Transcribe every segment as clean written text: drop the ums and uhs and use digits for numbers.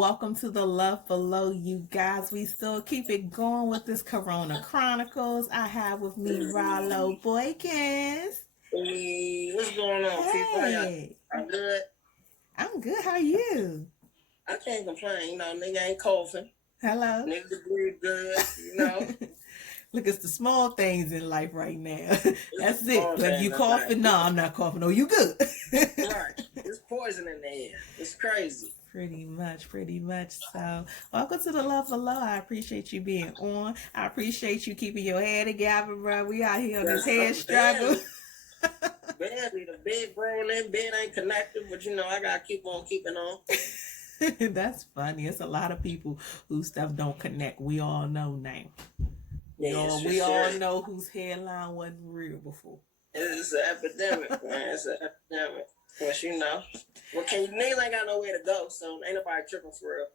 Welcome to the Love Below, you guys. We still keep it going with this Corona Chronicles. I have with me Rallo Boykins. Hey, what's going on, people? Hey, I'm good. I'm good. How are you? I can't complain. Nigga ain't coughing. Hello. Nigga breathe good. Look, it's the small things in life right now. It's That's a it. small Like, thing you in life. coughing? No, I'm not coughing. No, you good. Right. It's poison in the air. It's crazy. Pretty much. So, welcome to the Love Below. I appreciate you being on. I appreciate you keeping your head together, bro. We out here on this head struggle. Barely. The bed rolling, bed ain't connected, but I gotta keep on keeping on. That's funny. It's a lot of people whose stuff don't connect. We all know now. We all know whose hairline wasn't real before. It's an epidemic, man. It's an epidemic. But niggas ain't got nowhere to go, so ain't nobody tripping for real.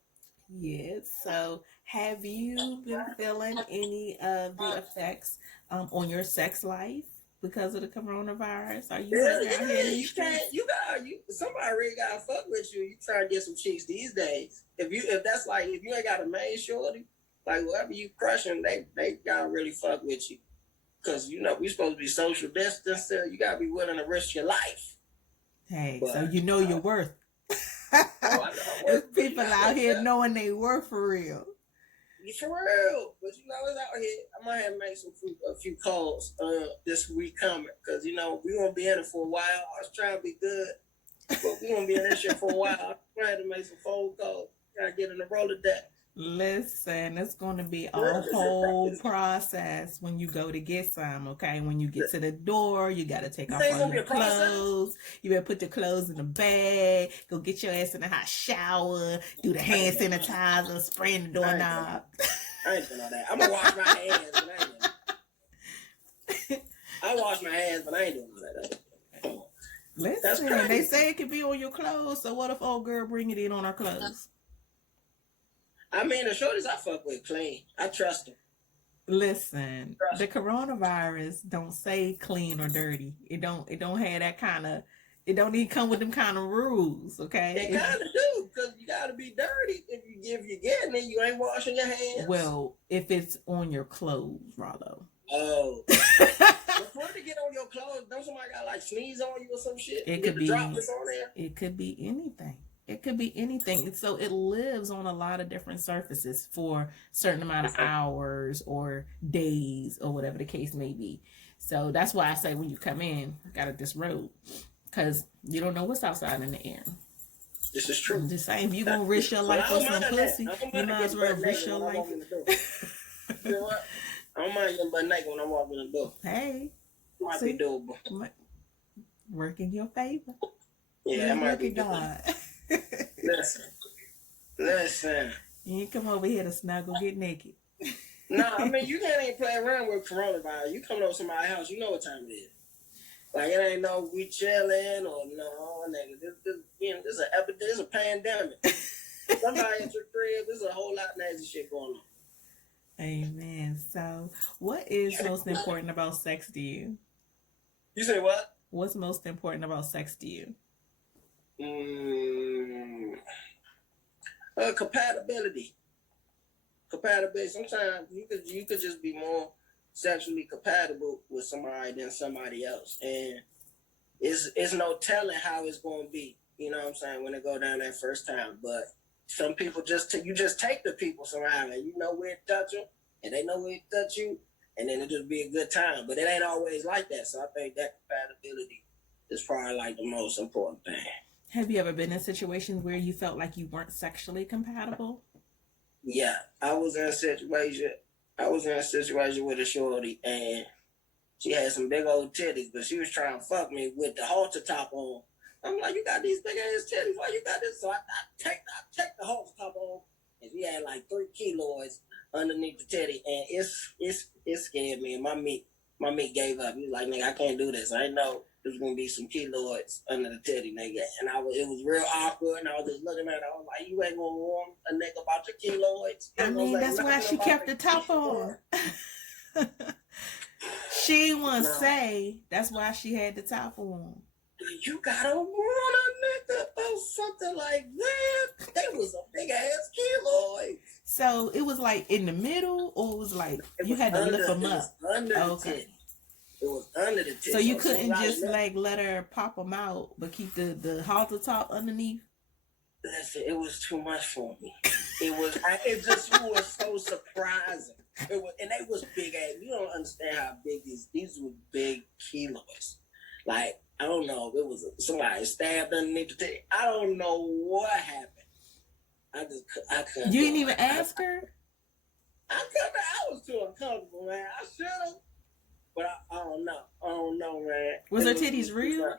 Yeah. So, have you been feeling any of the effects on your sex life because of the coronavirus? Are you out here? Somebody really gotta fuck with you. You try to get some cheeks these days. If you ain't got a main shorty, like whoever you crushing, they gotta really fuck with you. Cause we supposed to be social distance. You gotta be willing to risk your life. Hey, so your worth. There's people out here knowing they worth for real. For real, but it's out here. I might have to make a few calls this week coming, cause we gonna be in it for a while. I was trying to be good, but we gonna be in this shit for a while. I'm trying to make some phone calls. Trying to get in the Rolodex. Listen, it's going to be a whole process when you go to get some, okay? When you get to the door, you got to take off all your clothes. You better put your clothes in the bag, go get your ass in the hot shower, do the hand sanitizer, spray in the doorknob. I ain't doing all that. I'm going to wash my hands, but I wash my hands, but I ain't doing all that. Listen, they say it can be on your clothes, so what if old girl bring it in on our clothes? I mean, the shorties I fuck with clean. I trust them. Listen, the coronavirus don't say clean or dirty. It don't have that kind of. It don't even come with them kind of rules. Okay. It kind of do, because you gotta be dirty if you getting it. You ain't washing your hands. Well, if it's on your clothes, Rallo. Oh. Before they get on your clothes, don't somebody got sneeze on you or some shit? It could be. Droplets on there. It could be anything. It could be anything. So it lives on a lot of different surfaces for a certain amount of hours or days or whatever the case may be. So that's why I say when you come in, you got to disrobe, because you don't know what's outside in the air. This is true. I'm just saying, if you're going to risk your life for some pussy, you might as well risk your life. You know what? I don't mind getting butt naked when I'm walking in the door. Hey. Might be doable. Work in your favor. Yeah, it might be God. Listen. You ain't come over here to snuggle, get naked. No, I mean, you can't even play around with coronavirus. You coming over somebody's house, you know what time it is. Like, it ain't no we chilling or no, nigga. This is a pandemic. Somebody at your crib, there's a whole lot of nasty shit going on. Amen. So, what is most important about sex to you? You say what? What's most important about sex to you? Compatibility. Sometimes you could just be more sexually compatible with somebody than somebody else, and it's no telling how it's going to be. You know what I'm saying, when it go down that first time. But some people you just take the people somehow, and you know where to touch them, and they know where to touch you, and then it just be a good time. But it ain't always like that. So I think that compatibility is probably the most important thing. Have you ever been in situations where you felt like you weren't sexually compatible? Yeah, I was in a situation with a shorty, and she had some big old titties, but she was trying to fuck me with the halter top on. I'm like, you got these big ass titties, why you got this? So I take the halter top on, and she had 3 kilos underneath the titty, and it scared me, and my meat gave up. He was like, nigga, I can't do this. I know there's gonna be some keloids under the titty, nigga. And it was real awkward, and I was just looking at her. I was like, you ain't gonna warn a nigga about your keloids. I mean, that's why she kept the top on. She didn't want to say that's why she had the top on. You gotta warn a nigga. about something like that. They was a big ass keloid. So it was like in the middle, or it was like you had to lift them up? Under the titty. It was under the titty. So you couldn't just like let her pop them out, but keep the halter top underneath? Listen, it was too much for me. It just was so surprising. And they was big ass. You don't understand how big these were big keloids. Like, I don't know if it was somebody stabbed underneath the titty. I don't know what happened. I couldn't. You didn't even ask her? I couldn't. I was too uncomfortable, man. I should have. But I don't know. I don't know, man. Was her titties real?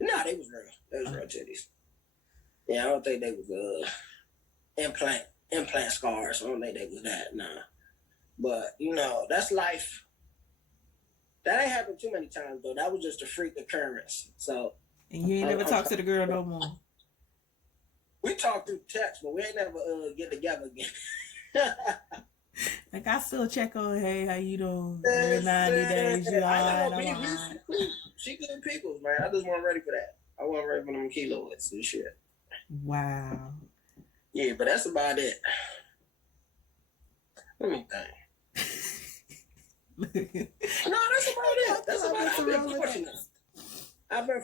No, they was real. They was real titties. Yeah, I don't think they was implant scars. I don't think they was that, nah. But, you know, that's life. That ain't happened too many times, though. That was just a freak occurrence. So. And you ain't never talked to the girl no more? We talked through text, but we ain't never get together again. Like, I still check on, hey, how you doing? Every 90 days, you all right? She good people, man. I just wasn't ready for that. I wasn't ready for them keloids and shit. Wow. Yeah, but that's about it. Let me think. No, that's about it. That's about it. I've been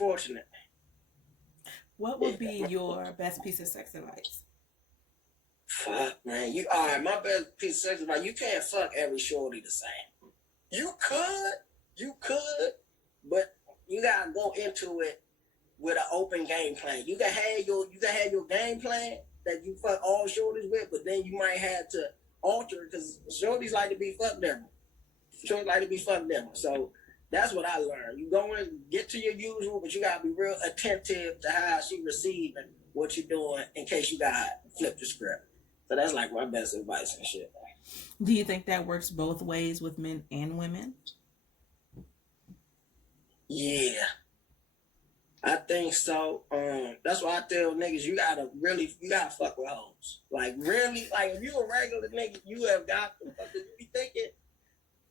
fortunate. What would be your best piece of sex advice? Fuck, man. Alright, my best piece of sex advice, you can't fuck every shorty the same. You could, but you gotta go into it with an open game plan. You can have your game plan that you fuck all shorties with, but then you might have to alter it because shorties like to be fucked them. So that's what I learned. You go in, get to your usual, but you gotta be real attentive to how she receiving what you're doing in case you gotta flip the script. So that's like my best advice and shit. Do you think that works both ways with men and women? Yeah. I think so. That's why I tell niggas you gotta fuck with hoes. Like really, like if you a regular nigga, you have got to fuck.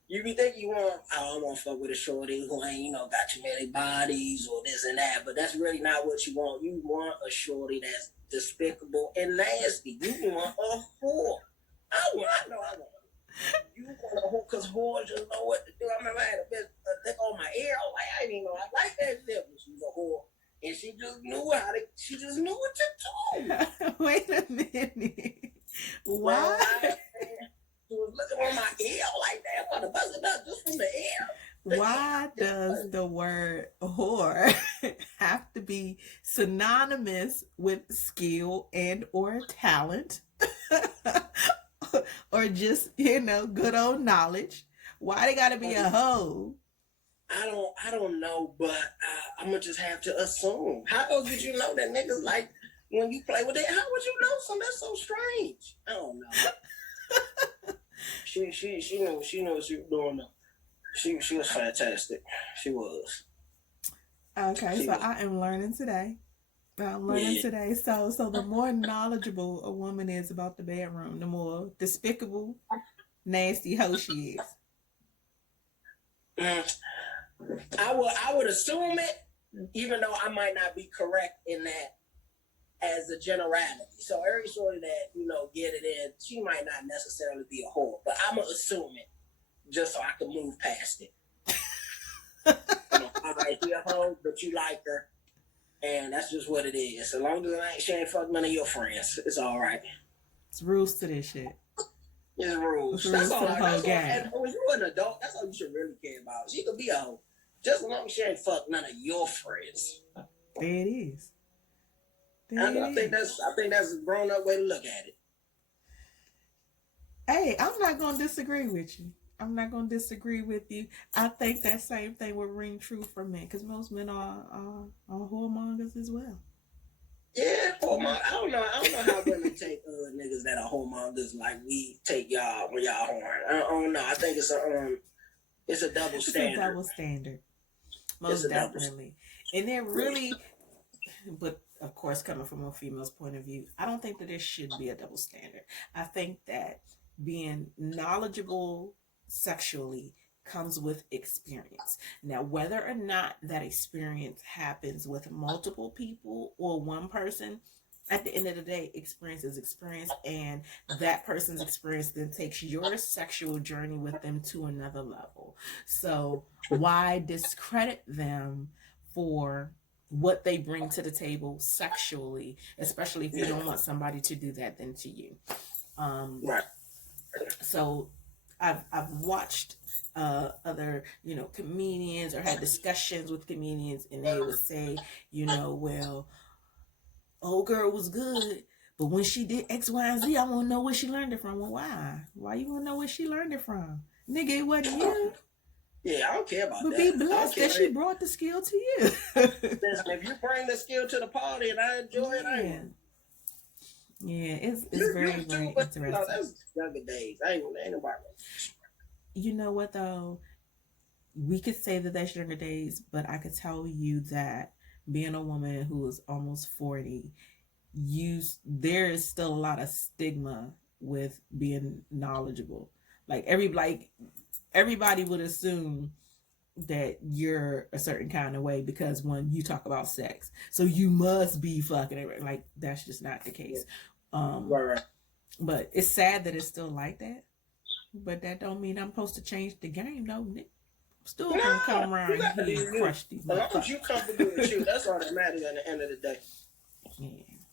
You be thinking you want, I don't want to fuck with a shorty who ain't, got too many bodies or this and that, but that's really not what you want. You want a shorty that's despicable and nasty. You want a whore. I know I want her. You want a whore because whores just know what to do. I remember I had a bitch thick on my ear. I was like, I didn't even know I like that shit, but she was a whore. And she just knew what to do. Wait a minute. Why? She was looking on my ear like that. I want to bust it up just from the ear. Why does the word whore have to be synonymous with skill and or talent? Or just, good old knowledge? Why they gotta be a hoe? I don't know, but I'm gonna just have to assume. How else would you know that niggas like when you play with it? How would you know something? That's so strange. I don't know. She knew what she was doing though. She was fantastic. She was. Okay, so I am learning today. Today. So the more knowledgeable a woman is about the bedroom, the more despicable, nasty hoe she is. I would assume it, even though I might not be correct in that as a generality. So every shorty that, get it in, she might not necessarily be a whore, but I'm gonna assume it just so I can move past it. All right, she a hoe, but you like her. And that's just what it is. As long as she ain't fuck none of your friends, it's all right. It's rules to this shit. It's rules. That's all. And when you're an adult, that's all you should really care about. She could be a hoe, just as long as she ain't fuck none of your friends. There it is. I think that's a grown up way to look at it. Hey, I'm not gonna disagree with you. I think that same thing would ring true for men, because most men are whoremongers as well. Yeah, whoremonger. I don't know how women take niggas that are whoremongers like we take y'all when y'all horn. I don't know. I think it's a double standard. It's a double standard. Most definitely. And they're really, but of course, coming from a female's point of view, I don't think that there should be a double standard. I think that being knowledgeable sexually comes with experience. Now, whether or not that experience happens with multiple people or one person, at the end of the day, experience is experience, and that person's experience then takes your sexual journey with them to another level. So, why discredit them for what they bring to the table sexually, especially if you don't want somebody to do that then to you? Right. So I've watched other comedians or had discussions with comedians, and they would say, well, old girl was good, but when she did X, Y, and Z, I want to know where she learned it from. Well, why? Why you want to know where she learned it from? Nigga, it wasn't you. Yeah, I don't care about but that. Be blessed that she brought the skill to you. Listen, if you bring the skill to the party and I enjoy it, I ain't. Yeah, it's very interesting. No, that's younger days. Ain't nobody. You know what though? We could say that that's younger days, but I could tell you that being a woman who is almost 40, there is still a lot of stigma with being knowledgeable. Like everybody would assume that you're a certain kind of way because when you talk about sex, so you must be fucking it. Like that's just not the case. Right. But it's sad that it's still like that. But that don't mean I'm supposed to change the game, though. Nick. Still gonna come around here and crush these. As long as you comfortable with you, that's all that matters at the end of the day.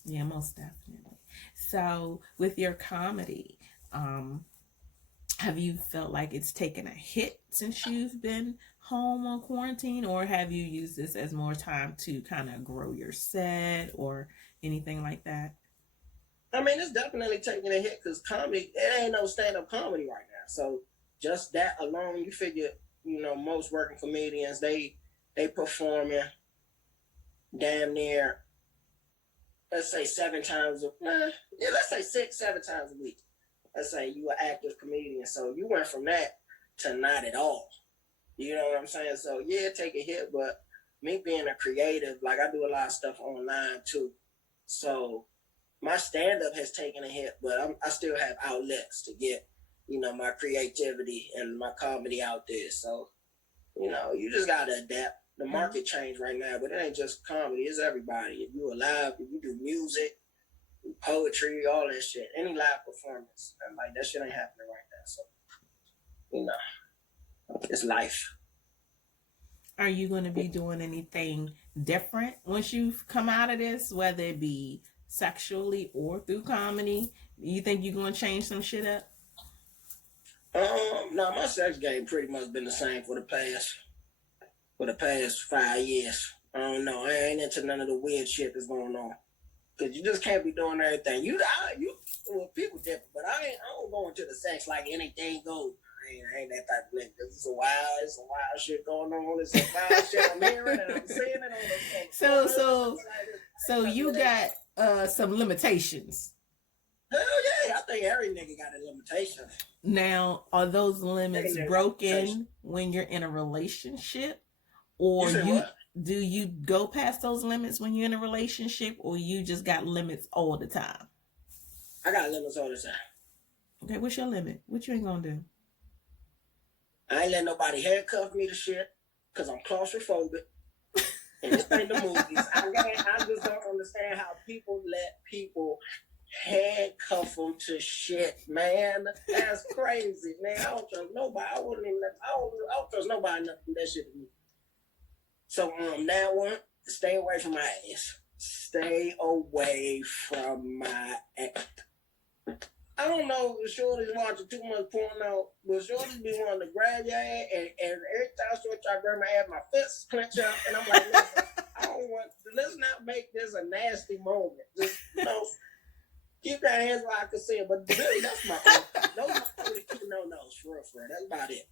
Yeah, most definitely. So with your comedy, have you felt like it's taken a hit since you've been home on quarantine, or have you used this as more time to kind of grow your set or anything like that? I mean, it's definitely taking a hit because comedy, it ain't no stand-up comedy right now. So just that alone, you figure, most working comedians, they performing damn near, let's say 7 times, let's say 6, 7 times a week. Let's say you an active comedian. So you went from that to not at all. You know what I'm saying? So yeah, take a hit, but me being a creative, like I do a lot of stuff online too. So my stand-up has taken a hit, but I still have outlets to get, my creativity and my comedy out there. So, you just got to adapt. The market changed right now, but it ain't just comedy. It's everybody. If you alive, if you do music, poetry, all that shit, any live performance, like that shit ain't happening right now. So, it's life. Are you going to be doing anything different once you've come out of this, whether it be sexually or through comedy? You think you're going to change some shit up? No, my sex game pretty much been the same for the past 5 years. I don't know. I ain't into none of the weird shit that's going on. Cause you just can't be doing everything. People different, but I don't go into the sex like anything goes. I ain't that type of nigga. It's some wild shit going on. It's some wild shit I'm hearing and I'm seeing it on the So you got some limitations. Hell yeah, I think every nigga got a limitation. Now, are those limits broken when you're in a relationship, or do you go past those limits when you're in a relationship, or you just got limits all the time? I got limits all the time. Okay, what's your limit? What you ain't gonna do? I ain't let nobody handcuff me to shit because I'm claustrophobic. And this ain't the movies. I just don't understand how people let people handcuff them to shit, man. That's crazy, man. I don't trust nobody. I don't trust nobody enough to do that shit to me. So now one, stay away from my ass. Stay away from my ass. I don't know if shorty's watching too much porno, but shorty's be wanting to grab your ass, and every time shorty try to grab my ass, my fists clench up, and I'm like, listen, let's not make this a nasty moment. Just, keep your hands where I can see it. But really, those are my only 2 no-nos, for real. That's about it.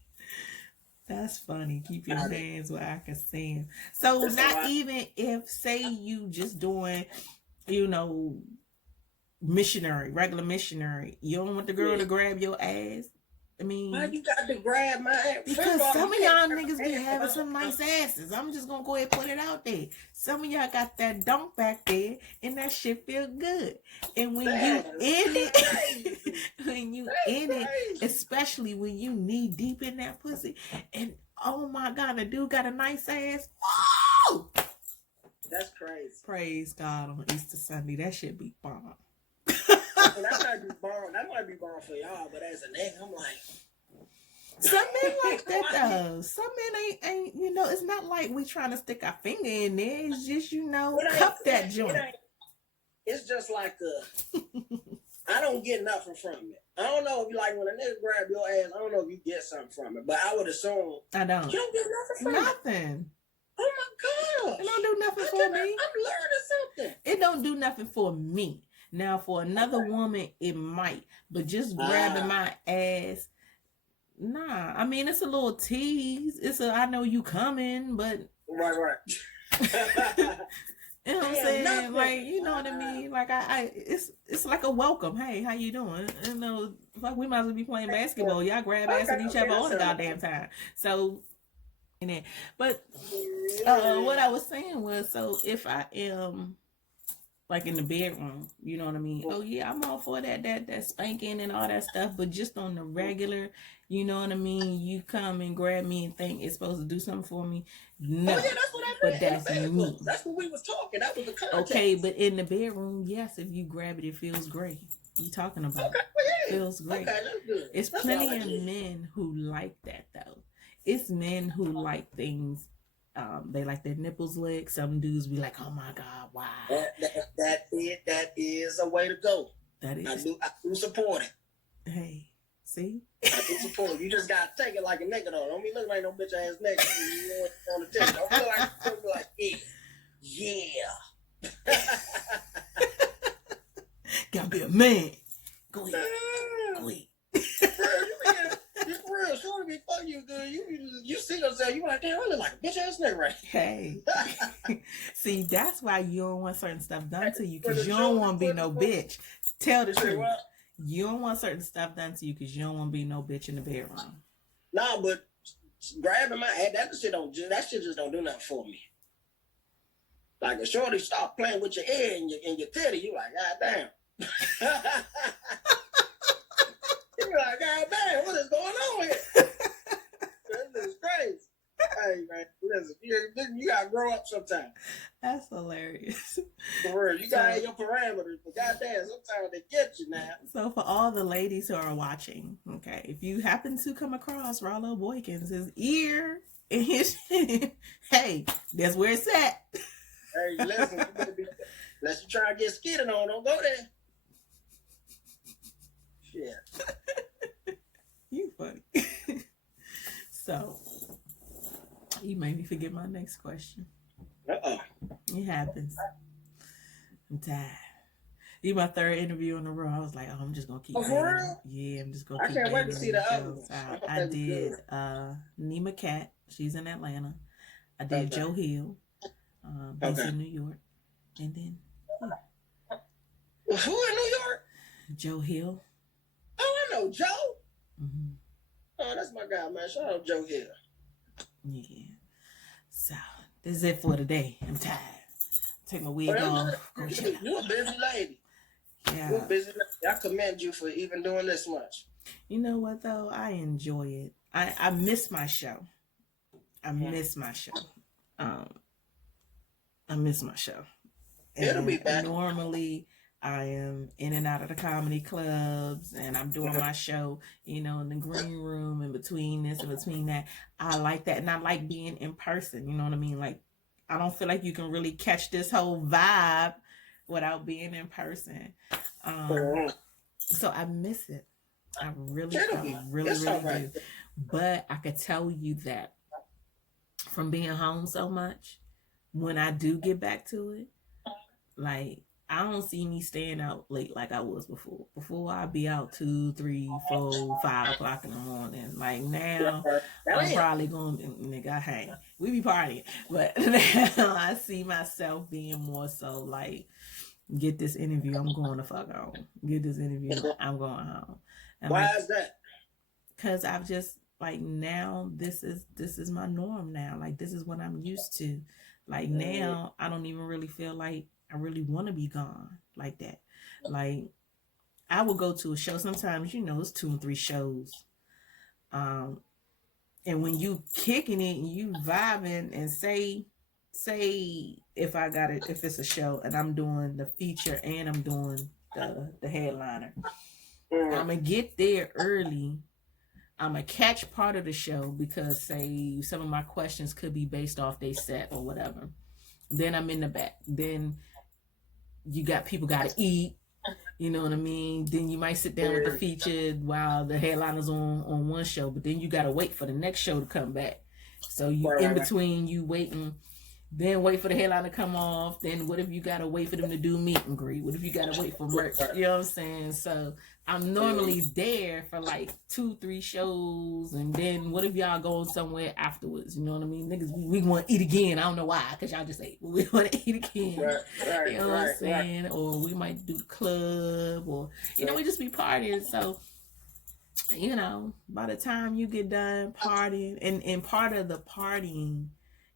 That's funny. Keep your hands where I can see them. So not even if, say you just doing, regular missionary, you don't want the girl to grab your ass? I mean, why you got to grab my ass? because some of y'all niggas be having some nice asses. I'm just gonna go ahead and put it out there. Some of y'all got that dunk back there, and that shit feel good. And when you in it, when you in it, especially when you knee deep in that pussy, and oh my god, the dude got a nice ass. Oh, that's crazy. Praise God on Easter Sunday. That shit be bomb. That might be bomb for y'all, but as a nigga, I'm like. Some men like that though. Some men ain't you know, it's not like we trying to stick our finger in there. It's just, you know, cup that joint. It's just like I don't get nothing from it. I don't know if you like when a nigga grab your ass, I don't know if you get something from it, but I would assume I don't. You don't get nothing from it. Nothing. Oh my God. It don't do nothing for me. I'm learning something. It don't do nothing for me. Now for another woman, it might. But just grabbing my ass, nah. I mean, it's a little tease. It's a I know you coming, but right. You know what I'm saying? Nothing. Like, you know what I mean? Like it's like a welcome. Hey, how you doing? You know, like we might as well be playing basketball. Y'all grab ass at each other all the goddamn time. So but what I was saying was, so if I am like in the bedroom, you know what I mean? Oh yeah, I'm all for that spanking and all that stuff, but just on the regular, you know what I mean? You come and grab me and think it's supposed to do something for me. No, that's what I meant. But that's me. That's what we was talking. That was the context. Okay, but in the bedroom, yes, if you grab it, it feels great. You talking about? Okay, well, yeah. Feels great. Okay, that's good. It's plenty of men who like that though. It's men who like things. They like their nipples licked. Some dudes be like, "Oh my God, why?" That is a way to go. That is. I do support it. Hey, see? I do support it. You just gotta take it like a nigga though. Don't be looking like no bitch ass nigga. You want to take it. Don't be like yeah. Gotta be a man. Go ahead. You for real, sure to be fucking you good. You see yourself, you like, damn, I look like a bitch ass nigga right. Hey. See, that's why you don't want certain stuff done to you, because you don't want to be no bitch. Tell the truth. You don't want certain stuff done to you because you don't want to be no bitch in the bedroom. Nah, but grabbing my head, that shit just don't do nothing for me. Like a shorty start playing with your head and your titty, you like, God damn. You're like, God damn, what is going on here? This is crazy. Hey, man, listen, you gotta grow up sometime. That's hilarious. For real, you gotta have your parameters, but goddamn, sometimes they get you now. So for all the ladies who are watching, okay, if you happen to come across Rallo Boykins, his ear and his hey, that's where it's at. Hey, listen, unless you try to get skidded on, don't go there. Shit. You funny. So, you made me forget my next question. It happens. I'm tired. You my third interview in a row. I was like, oh, I'm just gonna keep. Oh, for real? Yeah, I'm just gonna. I can't wait to see the other ones. I did Nima Cat. She's in Atlanta. I did Joe Hill. He's in New York. And then who in New York? Joe Hill. Oh, I know Joe. Mm-hmm. Oh, that's my guy, man. Shout out Joe Hill. Yeah. So this is it for today. I'm tired. Take my wig off. You're a busy lady. Yeah. You're a busy lady. I commend you for even doing this much. You know what though? I enjoy it. I miss my show. I miss my show. I miss my show. It'll be back. Normally I am in and out of the comedy clubs and I'm doing my show, you know, in the green room and between this and between that. I like that. And I like being in person. You know what I mean? Like, I don't feel like you can really catch this whole vibe without being in person. So I miss it. I really do. But I could tell you that from being home so much, when I do get back to it, like, I don't see me staying out late like I was before. Before I'd be out 2, 3, 4, 5 o'clock in the morning. Like now, I'm probably going, nigga, I hang. We be partying. But now I see myself being more so like, get this interview, I'm going to fuck home. Get this interview, I'm going home. And why like, is that? Because I've just like now this is my norm now. Like this is what I'm used to. Like now I don't even really feel like I really want to be gone like that. Like I will go to a show sometimes, it's 2 and 3 shows. And when you kicking it and you vibing and say if I got it, if it's a show and I'm doing the feature and I'm doing the headliner, I'm gonna get there early. I'm gonna catch part of the show because say some of my questions could be based off they set or whatever. Then I'm in the back. Then you got people gotta eat. You know what I mean? Then you might sit down with the feature while the headliner's on one show, but then you gotta wait for the next show to come back. So you in between you waiting, then wait for the headliner to come off. Then what if you gotta wait for them to do meet and greet? What if you gotta wait for merch? You know what I'm saying? So I'm normally there for like 2-3 shows, and then what if y'all going somewhere afterwards? You know what I mean? Niggas, we want to eat again. I don't know why, because y'all just say we want to eat again. You know what I'm saying? Or we might do the club, or we just be partying. So by the time you get done partying, and part of the partying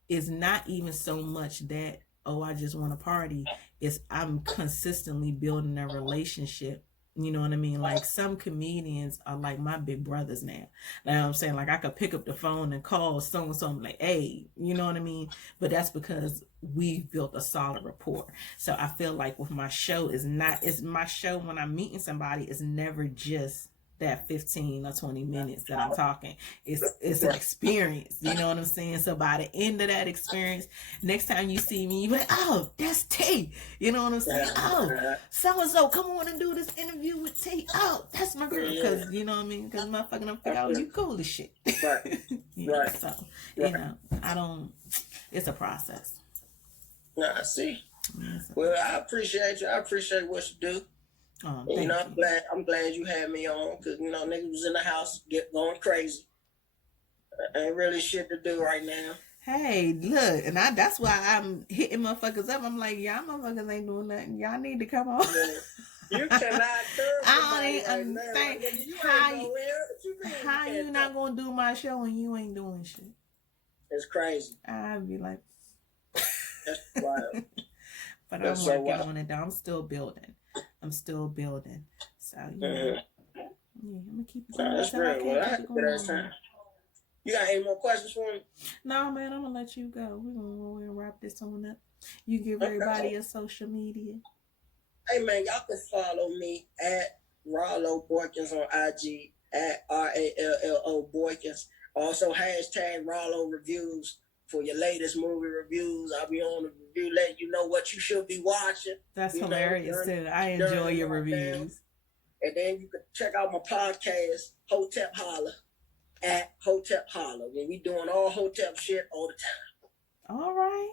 is not even so much that I just want to party. It's I'm consistently building a relationship. You know what I mean? Like some comedians are like my big brothers now. You know what I'm saying? Like I could pick up the phone and call so-and-so and like, hey, you know what I mean? But that's because we've built a solid rapport. So I feel like with my show it's my show when I'm meeting somebody is never just that 15 or 20 minutes that I'm talking. It's an experience. You know what I'm saying? So by the end of that experience, next time you see me, you be like, oh, that's T. You know what I'm saying? Oh, so-and-so, come on and do this interview with T. Oh, that's my girl. Because, you know what I mean? Because motherfucking I'm thinking, oh, you cool as shit. Right. So, I don't, it's a process. I see. Well, I appreciate you. I appreciate what you do. Oh, I'm glad you had me on because niggas was in the house going crazy. Ain't really shit to do right now. Hey, look, and that's why I'm hitting motherfuckers up. I'm like, y'all motherfuckers ain't doing nothing. Y'all need to come on. You cannot I don't even understand how you not gonna do my show and you ain't doing shit. It's crazy. I'd be like, that's wild. But I'm working on it though. I'm still building. So I'm gonna keep it going. That's real. Well, I have to put that time. You got any more questions for me? No, man. I'm gonna let you go. We're gonna go and wrap this on up. You give everybody a social media. Hey man, y'all can follow me at Rallo Boykins on IG at RALLO Boykins. Also #Rallo Reviews for your latest movie reviews. I'll be on the review letting you know what you should be watching. That's hilarious too. I enjoy your reviews. And then you can check out my podcast, Hotep Holla, at Hotep Holla. When we doing all Hotep shit all the time. All right.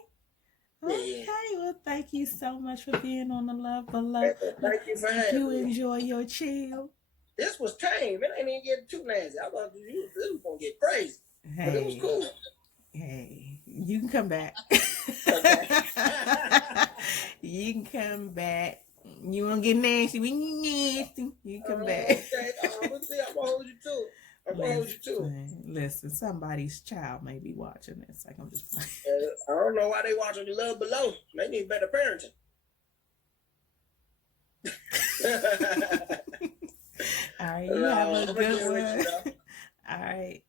Okay, well, thank you so much for being on the Love Below. Thank you for having me. You enjoy your chill. This was tame. It ain't even getting too nasty. I thought this was gonna get crazy. Hey, but it was cool. Hey, you can come back. You can come back. You won't get nasty when you nasty. You come back. Okay. Let's see. I'm gonna hold you to it. Listen, somebody's child may be watching this. Like I'm just playing. I don't know why they watching the Love Below. They need better parenting. All right, you have a good one. All right.